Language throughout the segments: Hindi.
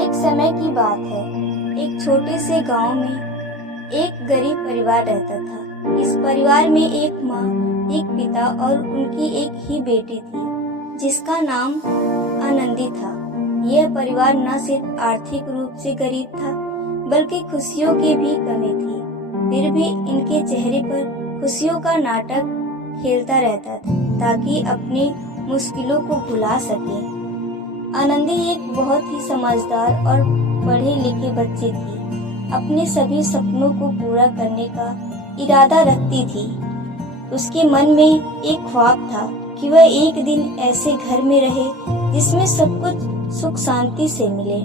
एक समय की बात है। एक छोटे से गांव में एक गरीब परिवार रहता था। इस परिवार में एक माँ, एक पिता और उनकी एक ही बेटी थी जिसका नाम आनंदी था। यह परिवार न सिर्फ आर्थिक रूप से गरीब था बल्कि खुशियों की भी कमी थी। फिर भी इनके चेहरे पर खुशियों का नाटक खेलता रहता था ताकि अपनी मुश्किलों को भुला सके। आनंदी एक बहुत ही समझदार और पढ़े लिखे बच्ची थी। अपने सभी सपनों को पूरा करने का इरादा रखती थी। उसके मन में एक ख्वाब था कि वह एक दिन ऐसे घर में रहे जिसमें सब कुछ सुख शांति से मिले।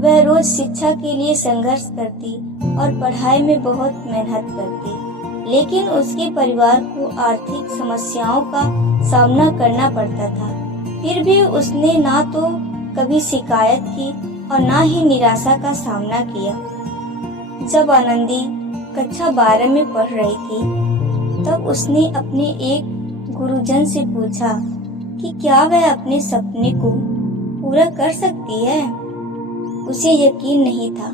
वह रोज शिक्षा के लिए संघर्ष करती और पढ़ाई में बहुत मेहनत करती, लेकिन उसके परिवार को आर्थिक समस्याओं का सामना करना पड़ता था। फिर भी उसने ना तो कभी शिकायत की और ना ही निराशा का सामना किया। जब आनंदी कक्षा 12 में पढ़ रही थी तब उसने अपने एक गुरुजन से पूछा कि क्या वह अपने सपने को पूरा कर सकती है। उसे यकीन नहीं था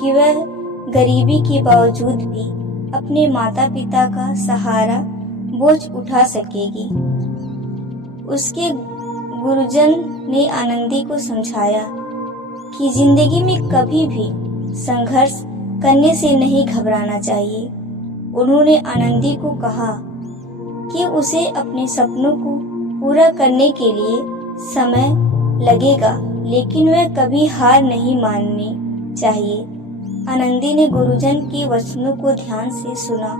कि वह गरीबी के बावजूद भी अपने माता पिता का सहारा बोझ उठा सकेगी। उसके गुरुजन ने आनंदी को समझाया कि जिंदगी में कभी भी संघर्ष करने से नहीं घबराना चाहिए। उन्होंने आनंदी को कहा कि उसे अपने सपनों को पूरा करने के लिए समय लगेगा, लेकिन वह कभी हार नहीं माननी चाहिए। आनंदी ने गुरुजन के वचनों को ध्यान से सुना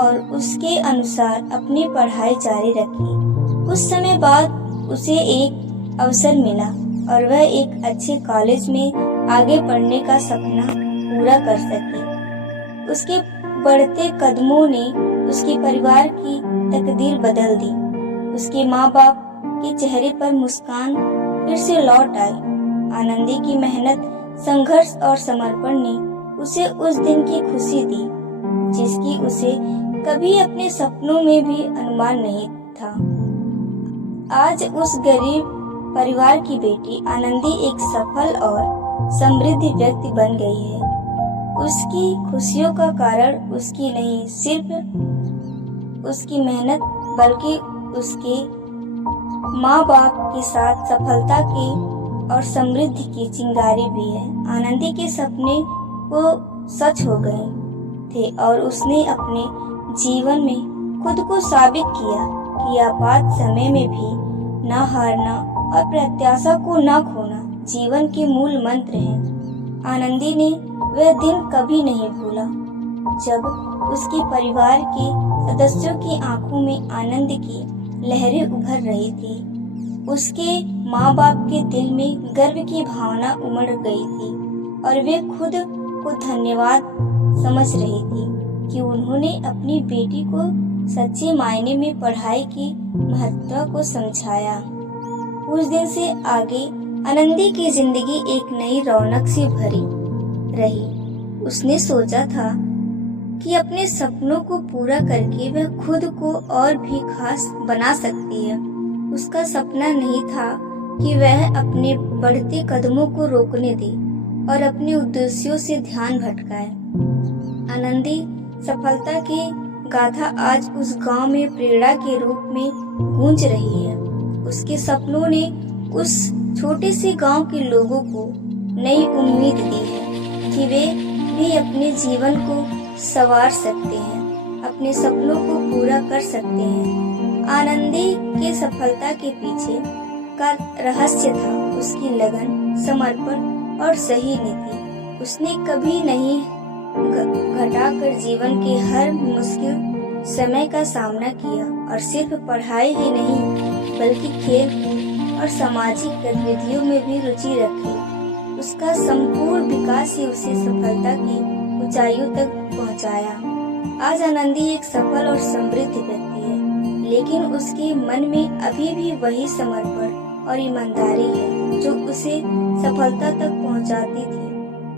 और उसके अनुसार अपनी पढ़ाई जारी रखी। कुछ समय बाद उसे एक अवसर मिला और वह एक अच्छे कॉलेज में आगे पढ़ने का सपना पूरा कर सकी। उसके बढ़ते कदमों ने उसके परिवार की तकदीर बदल दी। उसके माँ बाप के चेहरे पर मुस्कान फिर से लौट आई। आनंदी की मेहनत, संघर्ष और समर्पण ने उसे उस दिन की खुशी दी जिसकी उसे कभी अपने सपनों में भी अनुमान नहीं था। आज उस गरीब परिवार की बेटी आनंदी एक सफल और समृद्ध व्यक्ति बन गई है। उसकी खुशियों का कारण उसकी नहीं सिर्फ उसकी मेहनत बल्कि उसके माँ बाप के साथ सफलता की और समृद्धि की चिंगारी भी है। आनंदी के सपने वो सच हो गए थे और उसने अपने जीवन में खुद को साबित किया कि आपात समय में भी न हारना और प्रत्याशा को न खोना जीवन के मूल मंत्र हैं। आनंदी ने वह दिन कभी नहीं भूला जब उसके परिवार के सदस्यों की आंखों में आनंद की लहरें उभर रही थी। उसके माँ बाप के दिल में गर्व की भावना उमड़ गई थी और वे खुद को धन्यवाद समझ रही थी कि उन्होंने अपनी बेटी को सच्चे मायने में पढ़ाई की महत्व को समझाया। उस दिन से आगे आनंदी की जिंदगी एक नई रौनक से भरी रही। उसने सोचा था कि अपने सपनों को पूरा करके वह खुद को और भी खास बना सकती है। उसका सपना नहीं था कि वह अपने बढ़ते कदमों को रोकने दे और अपने उद्देश्यों से ध्यान भटकाए। आनंदी सफलता की गाथा आज उस गांव में प्रेरणा के रूप में गूंज रही है। उसके सपनों ने उस छोटे से गांव के लोगों को नई उम्मीद दी है कि वे भी अपने जीवन को संवार सकते हैं, अपने सपनों को पूरा कर सकते हैं। आनंदी के सफलता के पीछे का रहस्य था उसकी लगन, समर्पण और सही नीति। उसने कभी नहीं घटाकर जीवन के हर मुश्किल समय का सामना किया और सिर्फ पढ़ाई ही नहीं बल्कि खेल और सामाजिक गतिविधियों में भी रुचि रखी। उसका संपूर्ण विकास ही उसे सफलता की ऊंचाइयों तक पहुंचाया। आज आनंदी एक सफल और समृद्ध व्यक्ति है, लेकिन उसके मन में अभी भी वही समर्पण और ईमानदारी है जो उसे सफलता तक पहुंचाती थी।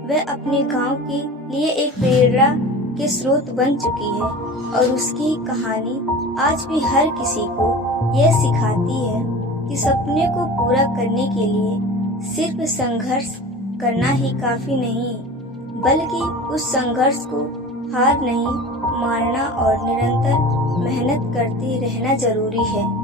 वह अपने गांव के लिए एक प्रेरणा के स्रोत बन चुकी है और उसकी कहानी आज भी हर किसी को यह सिखाती है कि सपने को पूरा करने के लिए सिर्फ संघर्ष करना ही काफी नहीं, बल्कि उस संघर्ष को हार नहीं मानना और निरंतर मेहनत करते रहना जरूरी है।